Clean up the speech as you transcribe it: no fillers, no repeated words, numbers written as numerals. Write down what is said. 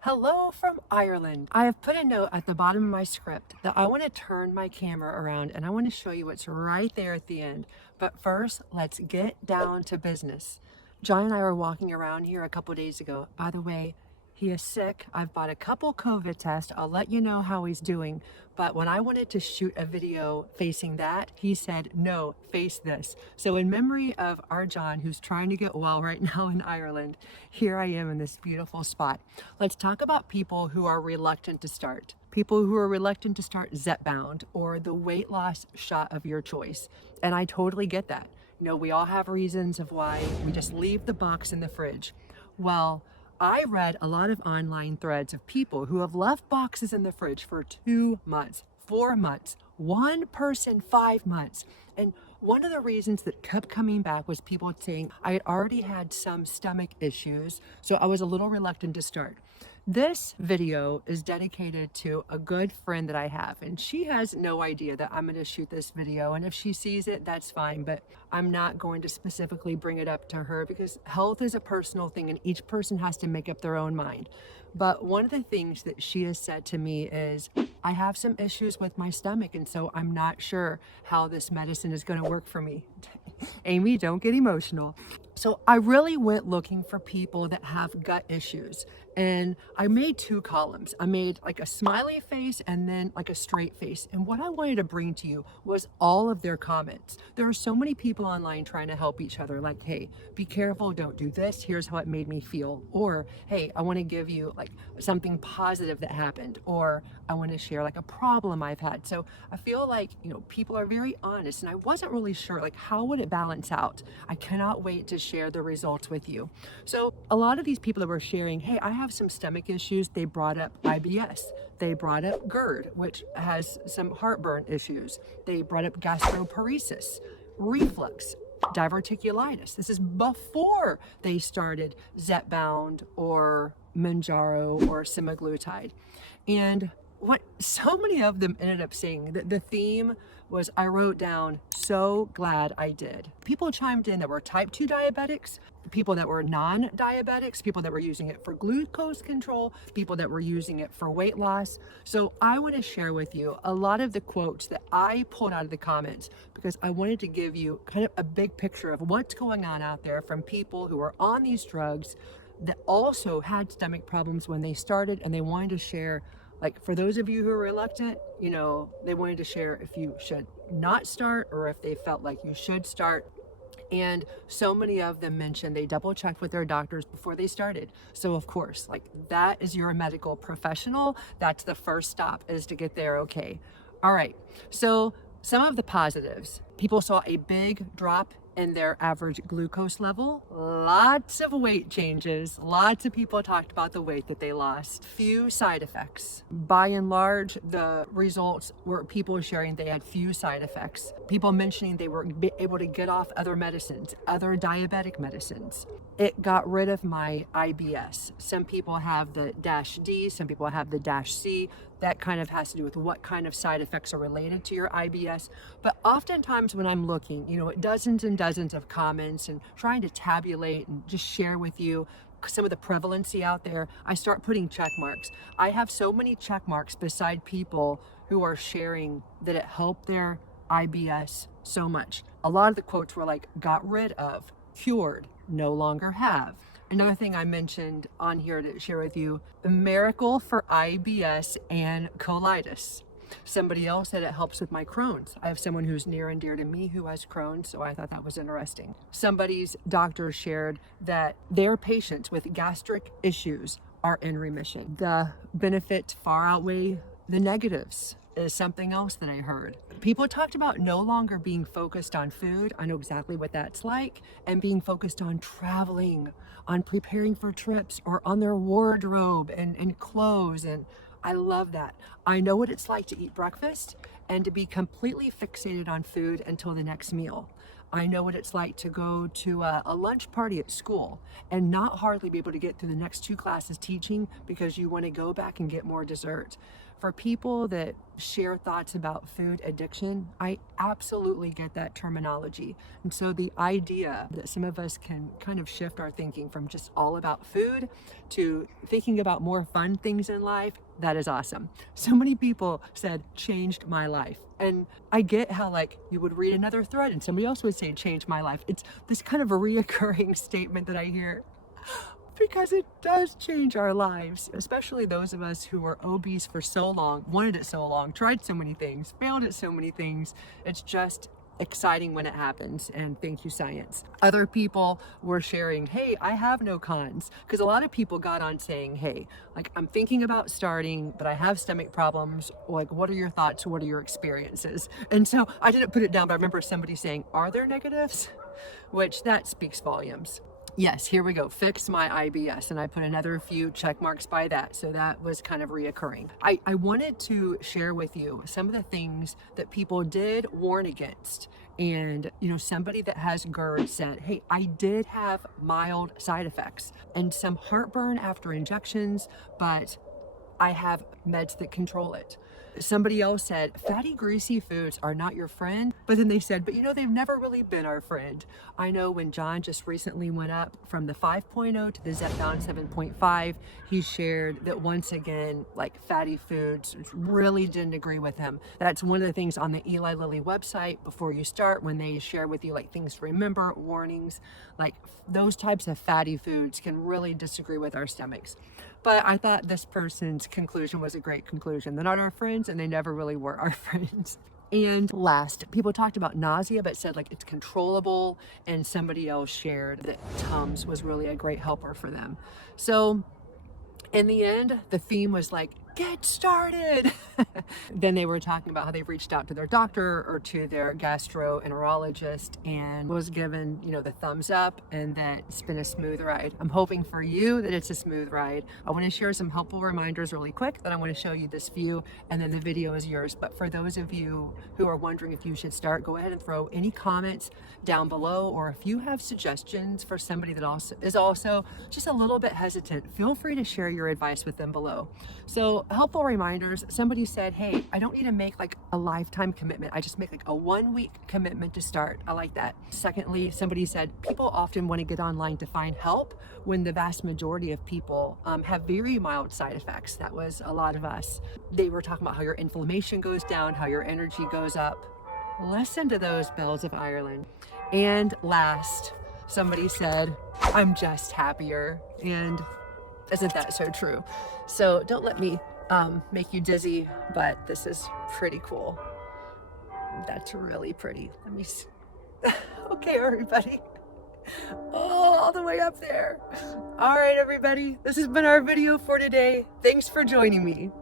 Hello from Ireland. I have put a note at the bottom of my script that I want to turn my camera around and I want to show you what's right there at the end. But first, let's get down to business. John and I were walking around here a couple days ago. By the way, he is sick. I've bought a couple COVID tests. I'll let you know how he's doing. But when I wanted to shoot a video facing that, he said, no, face this. So in memory of our John, who's trying to get well right now in Ireland, here I am in this beautiful spot. Let's talk about people who are reluctant to start. People who are reluctant to start Zepbound or the weight loss shot of your choice. And I totally get that. You know, we all have reasons of why we just leave the box in the fridge. Well, I read a lot of online threads of people who have left boxes in the fridge for 2 months, 4 months, one person 5 months. And one of the reasons that kept coming back was people saying, I had already had some stomach issues, so I was a little reluctant to start. This video is dedicated to a good friend that I have, and she has no idea that I'm going to shoot this video, and if she sees it, that's fine, but I'm not going to specifically bring it up to her because health is a personal thing and each person has to make up their own mind. But one of the things that she has said to me is, I have some issues with my stomach, and so I'm not sure how this medicine is going to work for me. Amy, don't get emotional. So I really went looking for people that have gut issues, and I made 2 columns. I made like a smiley face and then like a straight face. And what I wanted to bring to you was all of their comments. There are so many people online trying to help each other, like, hey, be careful, don't do this, here's how it made me feel. Or, hey, I want to give you like something positive that happened, or I want to share like a problem I've had. So I feel like, you know, people are very honest, and I wasn't really sure like how would it balance out. I cannot wait to share the results with you. So a lot of these people that were sharing, hey, I have some stomach issues, they brought up IBS. They brought up GERD, which has some heartburn issues. They brought up gastroparesis, reflux, diverticulitis. This is before they started Zepbound or Mounjaro or semaglutide. And what so many of them ended up saying, the theme was, I wrote down, so glad I did. People chimed in that were type 2 diabetics, people that were non-diabetics, people that were using it for glucose control, people that were using it for weight loss. So I want to share with you a lot of the quotes that I pulled out of the comments because I wanted to give you kind of a big picture of what's going on out there from people who are on these drugs that also had stomach problems when they started, and they wanted to share, like, for those of you who are reluctant, you know, they wanted to share if you should not start or if they felt like you should start. And so many of them mentioned they double checked with their doctors before they started. So of course, like, that is your medical professional. That's the first stop, is to get there okay. All right, so some of the positives. People saw a big drop in their average glucose level, lots of weight changes, lots of people talked about the weight that they lost, few side effects. By and large, the results were people sharing they had few side effects, people mentioning they were able to get off other medicines, other diabetic medicines. It got rid of my IBS. Some people have the -D, some people have the -C. That kind of has to do with what kind of side effects are related to your IBS. But oftentimes when I'm looking, you know, at dozens and dozens of comments and trying to tabulate and just share with you some of the prevalency out there, I start putting check marks. I have so many check marks beside people who are sharing that it helped their IBS so much. A lot of the quotes were like, got rid of, cured, no longer have. Another thing I mentioned on here to share with you, the miracle for IBS and colitis. Somebody else said it helps with my Crohn's. I have someone who's near and dear to me who has Crohn's, so I thought that was interesting. Somebody's doctor shared that their patients with gastric issues are in remission. The benefits far outweigh the negatives is something else that I heard. People talked about no longer being focused on food. I know exactly what that's like. And being focused on traveling, on preparing for trips, or on their wardrobe and clothes. And I love that. I know what it's like to eat breakfast and to be completely fixated on food until the next meal. I know what it's like to go to a lunch party at school and not hardly be able to get through the next 2 classes teaching because you want to go back and get more dessert. For people that share thoughts about food addiction, I absolutely get that terminology. And so the idea that some of us can kind of shift our thinking from just all about food to thinking about more fun things in life, that is awesome. So many people said, changed my life. And I get how like you would read another thread and somebody else would say, changed my life. It's this kind of a reoccurring statement that I hear, because it does change our lives, especially those of us who were obese for so long, wanted it so long, tried so many things, failed at so many things. It's just exciting when it happens, and thank you, science. Other people were sharing, hey, I have no cons, because a lot of people got on saying, hey, like I'm thinking about starting, but I have stomach problems. Like, what are your thoughts? What are your experiences? And so I didn't put it down, but I remember somebody saying, are there negatives? Which that speaks volumes. Yes, here we go. Fix my IBS. And I put another few check marks by that. So that was kind of reoccurring. I wanted to share with you some of the things that people did warn against. And, you know, somebody that has GERD said, hey, I did have mild side effects and some heartburn after injections, but I have meds that control it. Somebody else said, fatty, greasy foods are not your friend. But then they said, but you know, they've never really been our friend. I know when John just recently went up from the 5.0 to the Zepbound 7.5, he shared that once again, like fatty foods really didn't agree with him. That's one of the things on the Eli Lilly website before you start, when they share with you like things to remember, warnings, like those types of fatty foods can really disagree with our stomachs. But I thought this person's conclusion was a great conclusion. They're not our friends, and they never really were our friends. And last, people talked about nausea, but said like it's controllable. And somebody else shared that Tums was really a great helper for them. So in the end, the theme was like, get started. Then they were talking about how they've reached out to their doctor or to their gastroenterologist and was given, you know, the thumbs up, and that it's been a smooth ride. I'm hoping for you that it's a smooth ride. I want to share some helpful reminders really quick. Then I want to show you this view, and then the video is yours. But for those of you who are wondering if you should start, go ahead and throw any comments down below, or if you have suggestions for somebody that also is just a little bit hesitant, feel free to share your advice with them below. So helpful reminders. Somebody said, hey, I don't need to make like a lifetime commitment. I just make like a 1 week commitment to start. I like that. Secondly, somebody said people often want to get online to find help when the vast majority of people have very mild side effects. That was a lot of us. They were talking about how your inflammation goes down, how your energy goes up. Listen to those bells of Ireland. And last, somebody said, I'm just happier. And isn't that so true? So don't let me make you dizzy, but this is pretty cool. That's really pretty. Let me see. Okay, everybody. Oh, all the way up there. All right, everybody. This has been our video for today. Thanks for joining me.